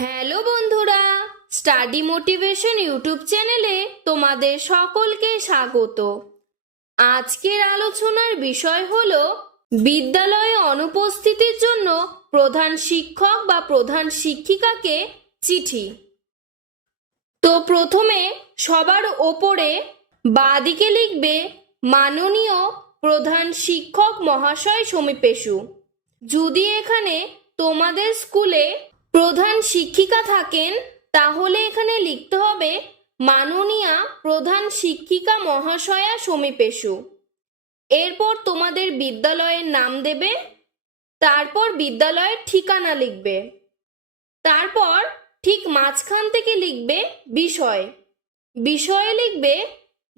Hello বন্ধুরা, study motivation YouTube চ্যানেলে তোমাদের সকলকে স্বাগত। আজকের আলোচনার বিষয় হলো বিদ্যালয়ে অনুপস্থিতির জন্য প্রধান শিক্ষক বা প্রধান শিক্ষিকাকে চিঠি। তো প্রথমে সবার ওপরে বাঁদিকে লিখবে মাননীয় প্রধান শিক্ষক মহাশয় সমীপেষু। যদি এখানে তোমাদের স্কুলে প্রধান শিক্ষিকা থাকেন তাহলে এখানে লিখতে হবে মাননীয়া প্রধান শিক্ষিকা মহাশয়া সমীপেষু। এরপর তোমাদের বিদ্যালয়ের নাম দেবে, তারপর বিদ্যালয়ের ঠিকানা লিখবে, তারপর ঠিক মাঝখান থেকে লিখবে বিষয়। বিষয়ে লিখবে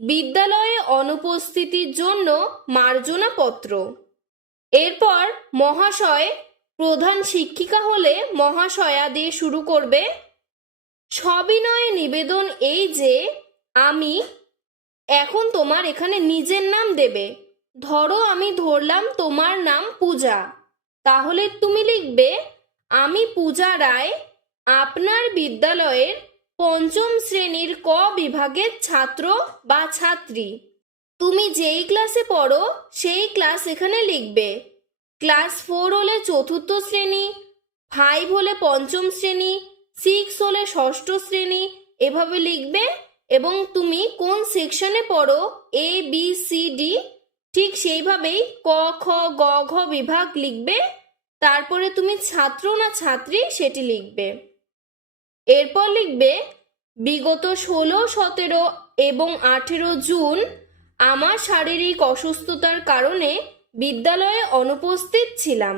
বিদ্যালয়ে অনুপস্থিতির জন্য মার্জনা পত্র। এরপর মহাশয়, প্রধান শিক্ষিকা হলে মহাশয়া দিয়ে শুরু করবে। সবিনয়ে নিবেদন এই যে আমি, এখন তোমার এখানে নিজের নাম দেবে। ধরো আমি ধরলাম তোমার নাম পূজা, তাহলে তুমি লিখবে আমি পূজা রায়, আপনার বিদ্যালয়ের পঞ্চম শ্রেণীর ক বিভাগের ছাত্র বা ছাত্রী। তুমি যেই ক্লাসে পড়ো সেই ক্লাস এখানে লিখবে। ক্লাস 4 হলে চতুর্থ শ্রেণী, 5 হলে পঞ্চম শ্রেণী, 6 হলে ষষ্ঠ শ্রেণী, এভাবে লিখবে। এবং তুমি কোন সেকশনে পড়ো A B C D ঠিক সেইভাবেই ক খ গ ঘ বিভাগ লিখবে। তারপরে তুমি ছাত্র না ছাত্রী সেটি লিখবে। এরপর লিখবে বিগত 16, 17 এবং 18 জুন আমার শারীরিক অসুস্থতার কারণে বিদ্যালয়ে অনুপস্থিত ছিলাম।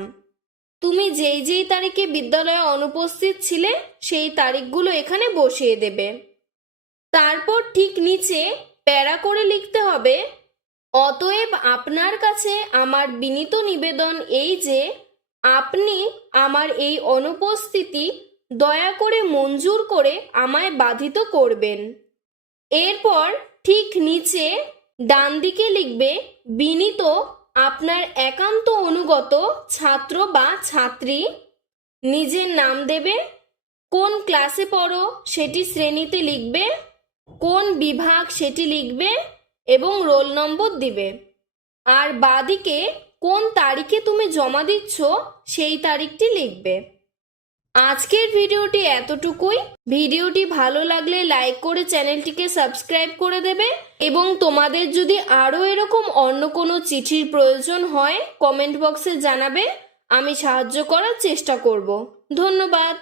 তুমি যেই যেই তারিখে বিদ্যালয়ে অনুপস্থিত ছিলে সেই তারিখগুলো এখানে বসিয়ে দেবে। তারপর ঠিক নিচে প্যারা করে লিখতে হবে অতএব আপনার কাছে আমার বিনীত নিবেদন এই যে আপনি আমার এই অনুপস্থিতি দয়া করে মঞ্জুর করে আমায় বাধিত করবেন। এরপর ঠিক নিচে ডান দিকে লিখবে বিনীত আপনার একান্ত অনুগত ছাত্র বা ছাত্রী। নিজের নাম দেবে, কোন ক্লাসে পড়ো সেটি শ্রেণীতে লিখবে, কোন বিভাগ সেটি লিখবে এবং রোল নম্বর দিবে। আর বাঁদিকে কোন তারিখে তুমি জমা দিচ্ছ সেই তারিখটি লিখবে। আজকের ভিডিওটি এতটুকুই। ভিডিওটি ভালো লাগলে লাইক করে চ্যানেলটিকে সাবস্ক্রাইব করে দেবে এবং তোমাদের যদি আরও এরকম অন্য কোনো চিঠির প্রয়োজন হয় কমেন্ট বক্সে জানাবে, আমি সাহায্য করার চেষ্টা করব। ধন্যবাদ।